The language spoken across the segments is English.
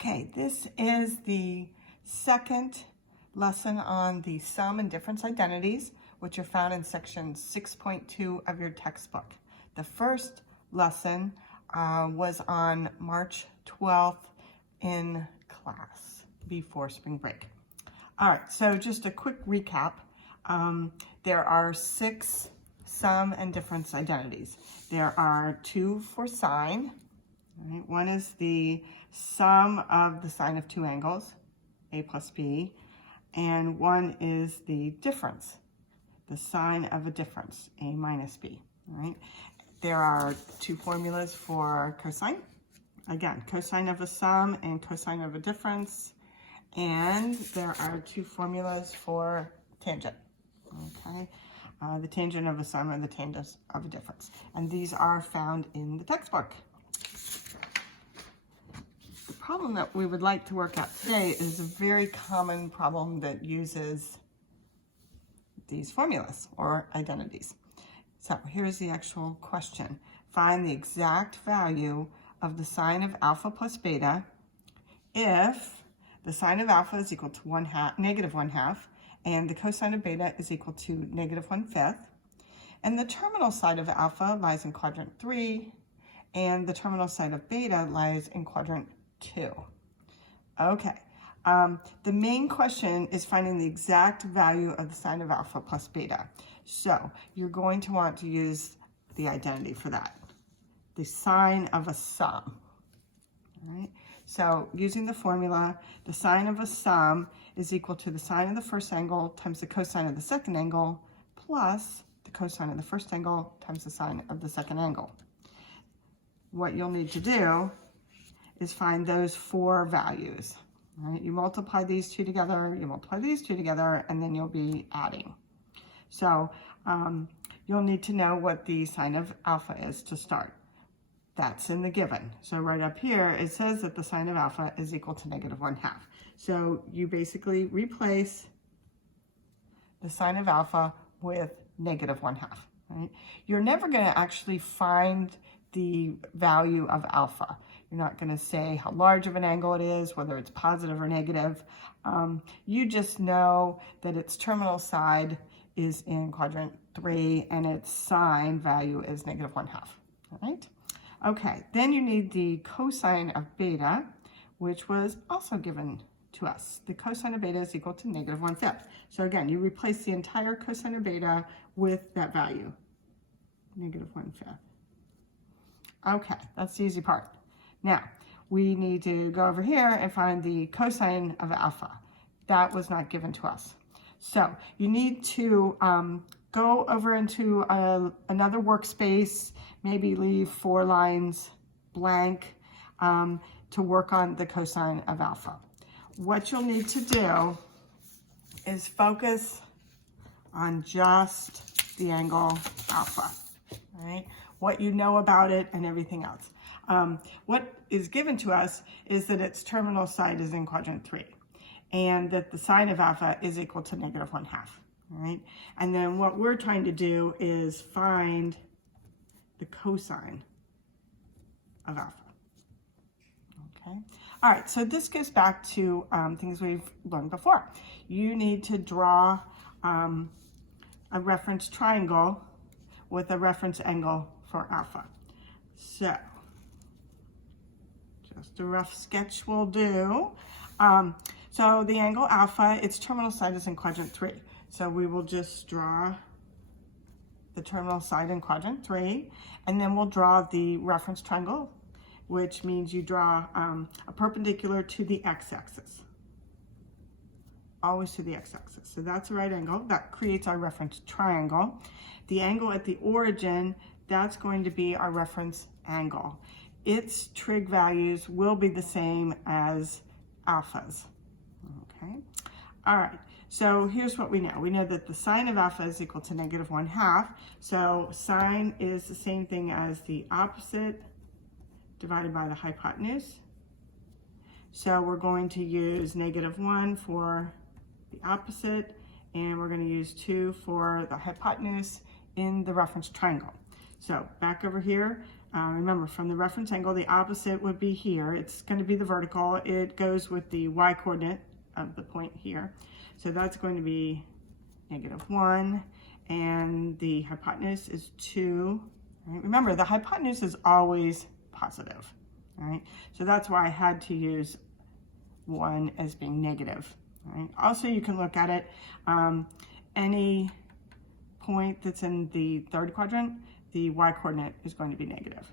Okay, this is the second lesson on the sum and difference identities, which are found in section 6.2 of your textbook. The first lesson was on March 12th in class before spring break. All right, so just a quick recap. There are 6 sum and difference identities. There are 2 for sine. Right? One is the sum of the sine of 2 angles, a plus b, and one is the difference, the sine of a difference, a minus b. Right? There are 2 formulas for cosine. Again, cosine of a sum and cosine of a difference. And there are 2 formulas for tangent. Okay, the tangent of a sum and the tangent of a difference. And these are found in the textbook. The problem that we would like to work out today is a very common problem that uses these formulas or identities. So here's the actual question. Find the exact value of the sine of alpha plus beta if the sine of alpha is equal to negative 1/2, and the cosine of beta is equal to negative 1/5. And the terminal side of alpha lies in quadrant 3, and the terminal side of beta lies in quadrant 2. Okay, the main question is finding the exact value of the sine of alpha plus beta. So you're going to want to use the identity for that, the sine of a sum. All right, so using the formula, the sine of a sum is equal to the sine of the first angle times the cosine of the second angle plus the cosine of the first angle times the sine of the second angle. What you'll need to do is find those 4 values. Right? You multiply these 2 together, you multiply these 2 together, and then you'll be adding. So you'll need to know what the sine of alpha is to start. That's in the given. So right up here, it says that the sine of alpha is equal to negative 1/2. So you basically replace the sine of alpha with negative 1/2. Right? You're never going to actually find the value of alpha. You're not going to say how large of an angle it is, whether it's positive or negative. You just know that its terminal side is in quadrant 3 and its sine value is negative 1/2. All right? Okay, then you need the cosine of beta, which was also given to us. The cosine of beta is equal to negative 1/5. So again, you replace the entire cosine of beta with that value, negative 1/5. Okay, that's the easy part. Now, we need to go over here and find the cosine of alpha. That was not given to us. So you need to go over into another workspace, maybe leave 4 lines blank to work on the cosine of alpha. What you'll need to do is focus on just the angle alpha, right? What you know about it and everything else. What is given to us is that its terminal side is in quadrant 3 and that the sine of alpha is equal to negative 1/2, right? And then what we're trying to do is find the cosine of alpha, okay? All right, so this goes back to things we've learned before. You need to draw a reference triangle with a reference angle for alpha. So just a rough sketch will do. So the angle alpha, its terminal side is in quadrant 3. So we will just draw the terminal side in quadrant 3, and then we'll draw the reference triangle, which means you draw a perpendicular to the x-axis. Always to the x-axis. So that's a right angle. That creates our reference triangle. The angle at the origin, that's going to be our reference angle. Its trig values will be the same as alpha's. Okay. All right. So here's what we know. We know that the sine of alpha is equal to negative 1/2. So sine is the same thing as the opposite divided by the hypotenuse. So we're going to use negative 1 for the opposite, and we're going to use 2 for the hypotenuse in the reference triangle. So back over here, Remember, from the reference angle, the opposite would be here. It's going to be the vertical. It goes with the y-coordinate of the point here. So that's going to be -1, and the hypotenuse is 2. Right? Remember, the hypotenuse is always positive. Right? So that's why I had to use 1 as being negative. Right? Also, you can look at it, any point that's in the third quadrant, the y-coordinate is going to be negative.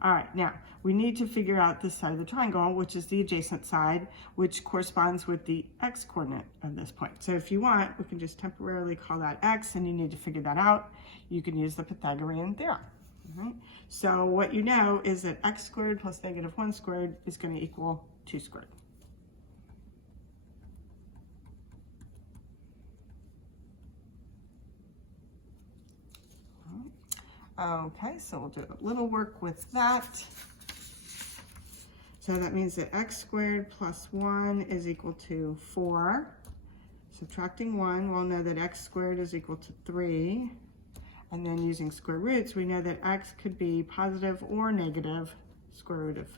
All right, now we need to figure out this side of the triangle, which is the adjacent side, which corresponds with the x-coordinate of this point. So if you want, we can just temporarily call that x, and you need to figure that out. You can use the Pythagorean theorem. All right? So what you know is that x squared plus -1 squared is going to equal 2 squared. Okay, so we'll do a little work with that. So that means that x squared plus 1 is equal to 4. Subtracting 1, we'll know that x squared is equal to 3. And then using square roots, we know that x could be positive or negative square root of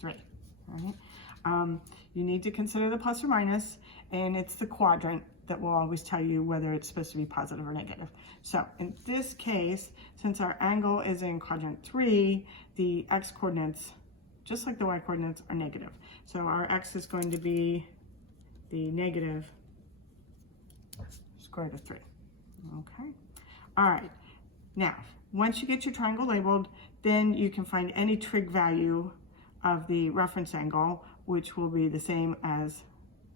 3. All right? You need to consider the plus or minus, and it's the quadrant that will always tell you whether it's supposed to be positive or negative. So in this case, since our angle is in quadrant 3, the x-coordinates, just like the y-coordinates, are negative. So our x is going to be the negative square root of 3. Okay. All right. Now, once you get your triangle labeled, then you can find any trig value of the reference angle, which will be the same as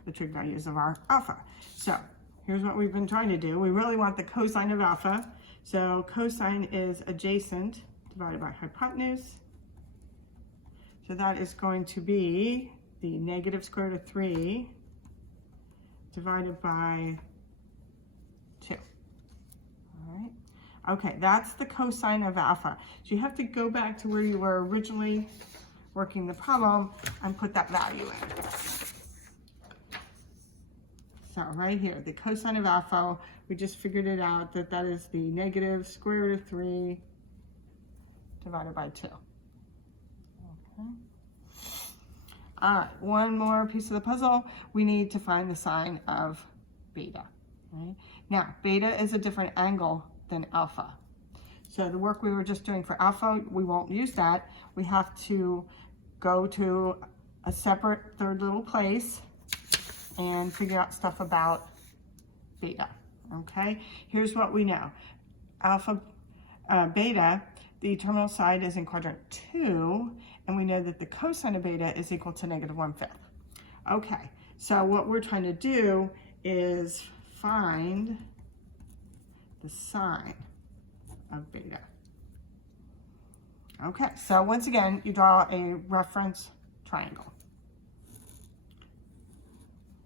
the trig values of our alpha. So here's what we've been trying to do. We really want the cosine of alpha. So cosine is adjacent divided by hypotenuse. So that is going to be the negative square root of 3 divided by 2. All right. Okay, that's the cosine of alpha. So you have to go back to where you were originally working the problem and put that value in. So right here, the cosine of alpha, we just figured it out that that is the negative square root of 3 divided by 2. Okay. All right, one more piece of the puzzle. We need to find the sine of beta. Right? Now, beta is a different angle than alpha. So the work we were just doing for alpha, we won't use that. We have to go to a separate third little place and figure out stuff about beta. Okay, here's what we know. Beta, the terminal side is in quadrant 2, and we know that the cosine of beta is equal to -1/5. Okay, so what we're trying to do is find the sine of beta. Okay, so once again, you draw a reference triangle.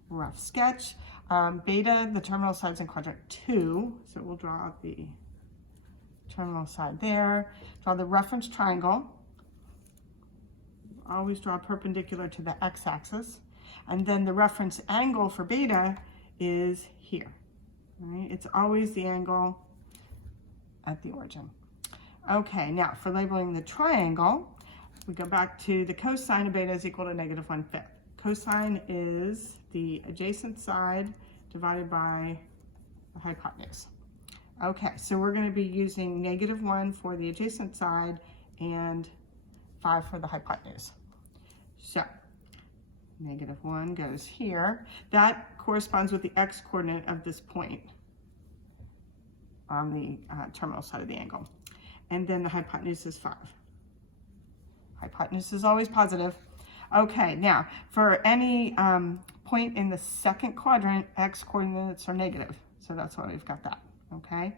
Rough sketch. Beta, the terminal side is in quadrant 2, so we'll draw out the terminal side there. Draw the reference triangle. Always draw perpendicular to the x-axis. And then the reference angle for beta is here. Right? It's always the angle at the origin. Okay, now for labeling the triangle, we go back to the cosine of beta is equal to -1/5. Cosine is the adjacent side divided by the hypotenuse. Okay, so we're going to be using -1 for the adjacent side and 5 for the hypotenuse. So -1 goes here. That corresponds with the x-coordinate of this point on the terminal side of the angle. And then the hypotenuse is 5. Hypotenuse is always positive. Okay, now for any point in the second quadrant, x-coordinates are negative. So that's why we've got that, okay?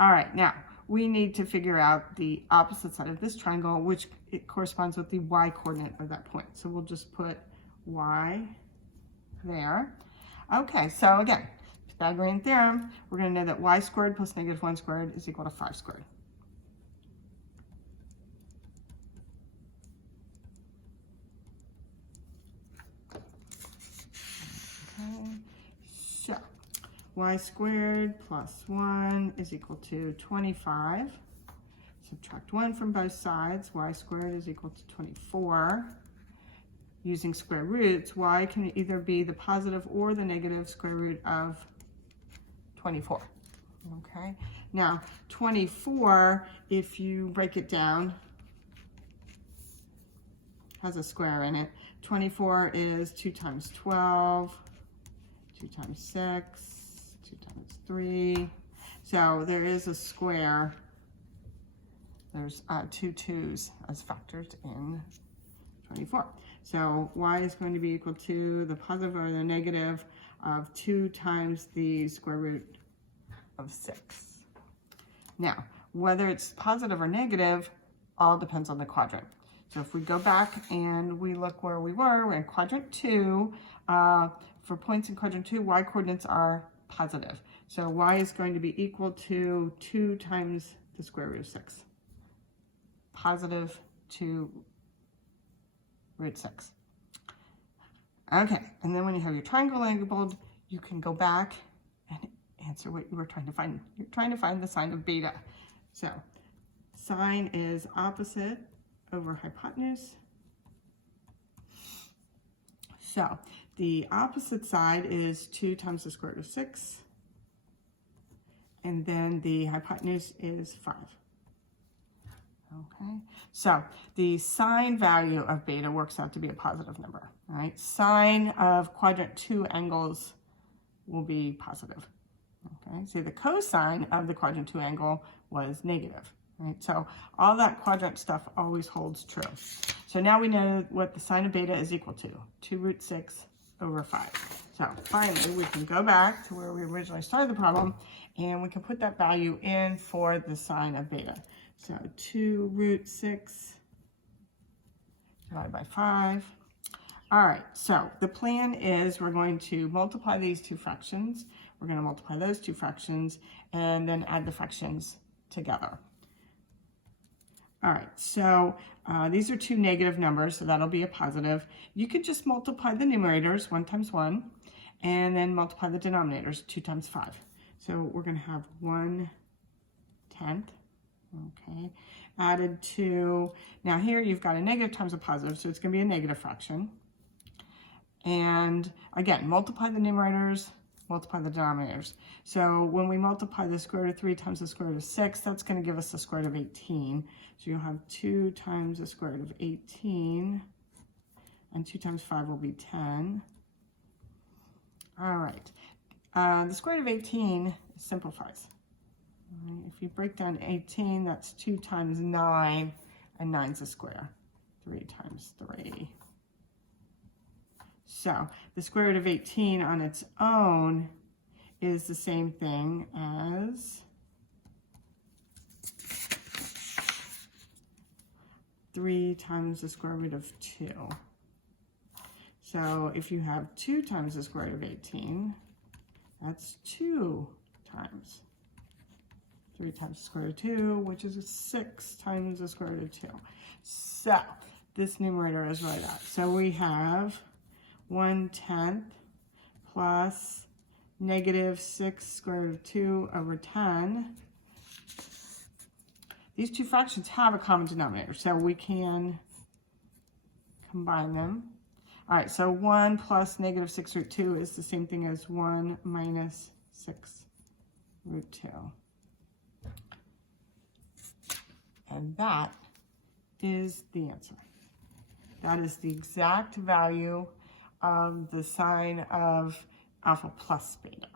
All right, now we need to figure out the opposite side of this triangle, which it corresponds with the y-coordinate of that point. So we'll just put y there. Okay, so again, Pythagorean theorem, we're going to know that y squared plus -1 squared is equal to 5 squared. Okay, so y squared plus 1 is equal to 25. subtract 1 from both sides. Y squared is equal to 24. Using square roots, y can either be the positive or the negative square root of 24. Okay, now 24, if you break it down, has a square in it. 24 is 2 times 12, 2 times 6, 2 times 3. So there is a square. There's 2 2's as factors in 24. So y is going to be equal to the positive or the negative of 2 times the square root of 6. Now, whether it's positive or negative, all depends on the quadrant. So if we go back and we look where we were, we're in quadrant 2. For points in quadrant 2, y coordinates are positive. So y is going to be equal to 2 times the square root of 6. Positive 2 root 6. Okay, and then when you have your triangle labeled, you can go back and answer what you were trying to find. You're trying to find the sign of beta. So sine is opposite over hypotenuse. So the opposite side is 2 times the square root of 6. And then the hypotenuse is 5. Okay, so the sine value of beta works out to be a positive number, all right? Sine of quadrant 2 angles will be positive, okay? See, the cosine of the quadrant 2 angle was negative, right? So all that quadrant stuff always holds true. So now we know what the sine of beta is equal to, 2 root 6 over 5. So finally, we can go back to where we originally started the problem, and we can put that value in for the sine of beta. So 2 root 6 divided by 5. All right, so the plan is we're going to multiply these two fractions. We're going to multiply those two fractions and then add the fractions together. All right, so these are two negative numbers, so that'll be a positive. You could just multiply the numerators, 1 times 1, and then multiply the denominators, 2 times 5. So we're going to have 1/10. Okay, added to, now here you've got a negative times a positive, so it's going to be a negative fraction. And again, multiply the numerators, multiply the denominators. So when we multiply the square root of 3 times the square root of 6, that's going to give us the square root of 18. So you'll have 2 times the square root of 18, and 2 times 5 will be 10. All right, the square root of 18 simplifies. If you break down 18, that's 2 times 9, and 9's a square. 3 times 3. So the square root of 18 on its own is the same thing as 3 times the square root of 2. So if you have 2 times the square root of 18, that's 2 times 3 times the square root of 2, which is 6 times the square root of 2. So this numerator is right out. So we have 1/10 plus negative 6 square root of 2 over 10. These two fractions have a common denominator, so we can combine them. All right, so 1 plus negative 6 root 2 is the same thing as 1 minus 6 root 2. And that is the answer. That is the exact value of the sine of alpha plus beta.